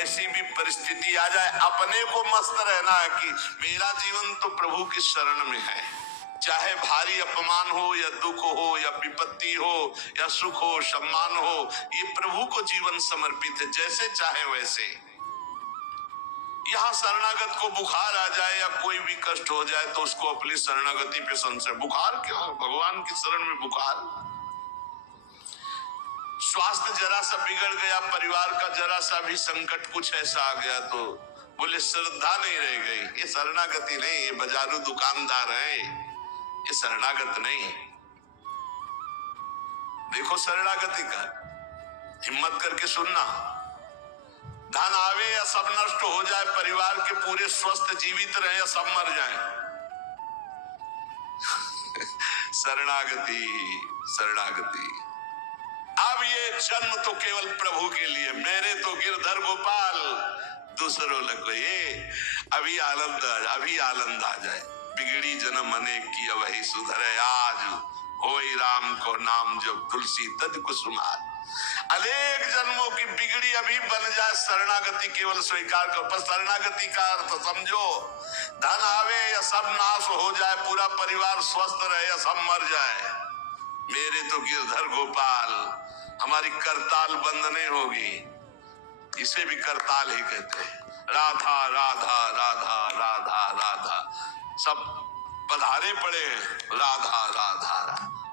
कैसी भी परिस्थिति आ जाए, अपने को मस्त रहना है कि मेरा जीवन तो प्रभु की शरण में है। चाहे भारी अपमान हो या दुख हो या विपत्ति हो या सुख हो सम्मान हो, ये प्रभु को जीवन समर्पित है, जैसे चाहे वैसे। यहाँ शरणागत को बुखार आ जाए या कोई भी कष्ट हो जाए तो उसको अपनी शरणागति पे संशय। बुखार क्यों? भगवान की शरण में बुखार। स्वास्थ्य जरा सा बिगड़ गया, परिवार का जरा सा भी संकट कुछ ऐसा आ गया तो बोले श्रद्धा नहीं रह गई। ये शरणागति नहीं, ये बाजारू दुकानदार है, ये शरणागत नहीं। देखो शरणागति का हिम्मत करके सुनना। धन आवे या सब नष्ट हो जाए, परिवार के पूरे स्वस्थ जीवित रहे या सब मर जाए, शरणागति शरणागति। अब ये जन्म तो केवल प्रभु के लिए, मेरे तो गिरधर गोपाल दूसरों लग ये। अभी आनंद आ जाए। बिगड़ी जन्म अनेक की वही सुधरे, आज होई राम को नाम जब तुलसी तज कुसुमार। अनेक जन्मों की बिगड़ी अभी बन जाए, शरणागति केवल स्वीकार कर। पर शरणागति का अर्थ समझो, धन आवे या सब नाश हो जाए, पूरा परिवार स्वस्थ रहे या सब मर जाए, मेरे तो गिरधर गोपाल, हमारी करताल बंद नहीं होगी। इसे भी करताल ही कहते हैं। राधा राधा राधा राधा राधा, सब पधारे पड़े हैं। राधा राधा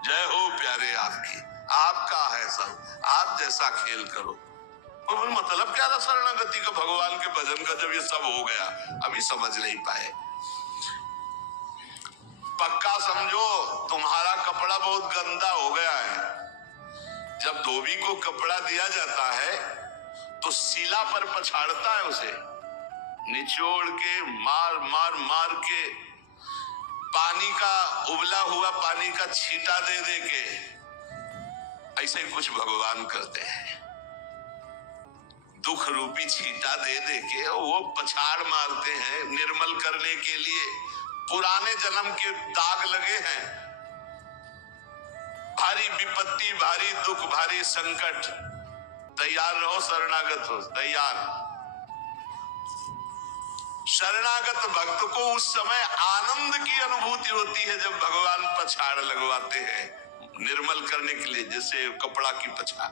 जय हो प्यारे आपकी, आपका है सब, आप जैसा खेल करो। और मतलब क्या था शरणागति का, भगवान के भजन का? जब ये सब हो गया अभी समझ नहीं पाए। पक्का समझो तुम्हारा कपड़ा बहुत गंदा हो गया है। जब धोबी को कपड़ा दिया जाता है तो शिला पर पछाड़ता है, उसे निचोड़ के मार मार मार के पानी का, उबला हुआ पानी का छींटा दे दे के, ऐसे ही कुछ भगवान करते हैं। दुख रूपी छींटा दे दे के वो पछाड़ मारते हैं निर्मल करने के लिए। पुराने जन्म के दाग लगे हैं, भारी विपत्ति, भारी दुख, भारी संकट। तैयार रहो, शरणागत हो, तैयार। शरणागत भक्त को उस समय आनंद की अनुभूति होती है जब भगवान पछाड़ लगवाते हैं निर्मल करने के लिए, जैसे कपड़ा की पछाड़।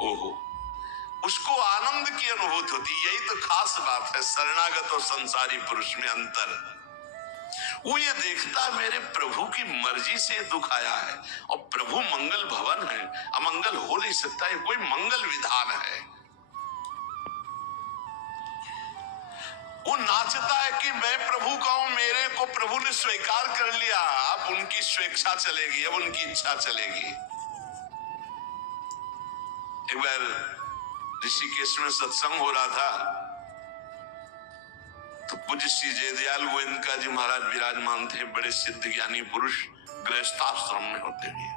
ओहो, उसको आनंद की अनुभूति होती। यही तो खास बात है शरणागत और संसारी पुरुष में अंतर। वो ये देखता है मेरे प्रभु की मर्जी से दुख आया है, और प्रभु मंगल भवन है, अमंगल हो नहीं सकता, ये कोई मंगल विधान है। वो नाचता है कि मैं प्रभु का हूं, मेरे को प्रभु ने स्वीकार कर लिया, अब उनकी स्वेच्छा चलेगी, अब उनकी इच्छा चलेगी। एक बार ऋषिकेश में सत्संग हो रहा था तो पूज्य श्री जयदयाल गोविंद जी महाराज विराजमान थे, बड़े सिद्ध ज्ञानी पुरुष, गृहस्थाश्रम में होते हुए।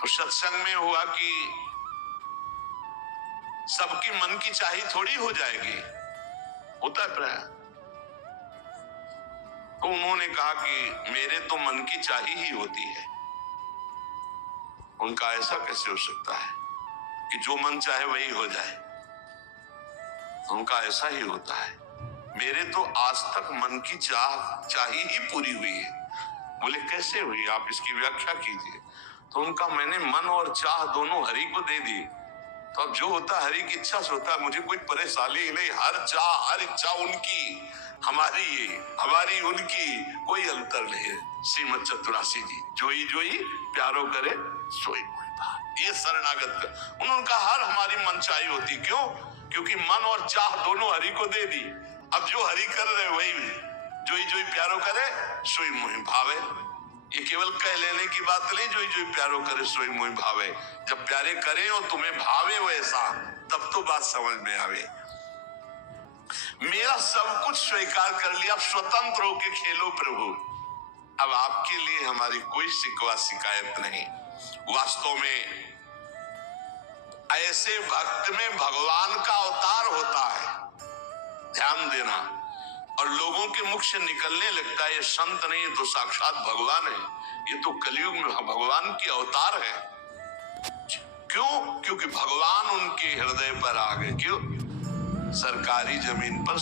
तो सत्संग में हुआ कि सबकी मन की चाही थोड़ी हो जाएगी, होता है प्राय। तो उन्होंने कहा कि मेरे तो मन की चाही ही होती है। उनका ऐसा कैसे हो सकता है कि जो मन चाहे वही हो जाए? उनका ऐसा ही होता है। मेरे तो आज तक मन की चाही ही पूरी हुई है। बोले कैसे हुई, आप इसकी व्याख्या कीजिए। तो उनका मैंने मन और चाह दोनों हरि को दे दी, तो अब जो होता हरि की इच्छा से होता है, मुझे कोई परेशानी ही नहीं। हर इच्छा उनकी, हमारी उनकी, कोई अंतर नहीं है। श्रीमद चतुरासी जी, जोई जोई प्यारो करे सोई मोहि भाई। ये शरणागत का उन्होंने कहा हर हमारी मनचाही होती। क्यों? क्योंकि मन और चाह दोनों हरि को दे दी। अब जो हरि कर रहे वही जोई जोई प्यारो करे सोई मोहि भावे। ये केवल कह लेने की बात नहीं, जोई जोई प्यारो करे सोई मोहि भावे। जब प्यारे करें और तुम्हें भावे वैसा, तब तो बात समझ में आवे। मेरा सब कुछ स्वीकार कर लिया, अब स्वतंत्र होके खेलो प्रभु। अब आपके लिए हमारी कोई शिकवा शिकायत नहीं। वास्तव में ऐसे भक्त में भगवान का अवतार होता है, ध्यान देना। और लोगों के मुख से निकलने लगता है ये संत नहीं, तो साक्षात भगवान है, ये तो कलयुग में भगवान की अवतार है। क्यों? क्योंकि भगवान उनके हृदय पर आ गए। क्यों? सरकारी जमीन पर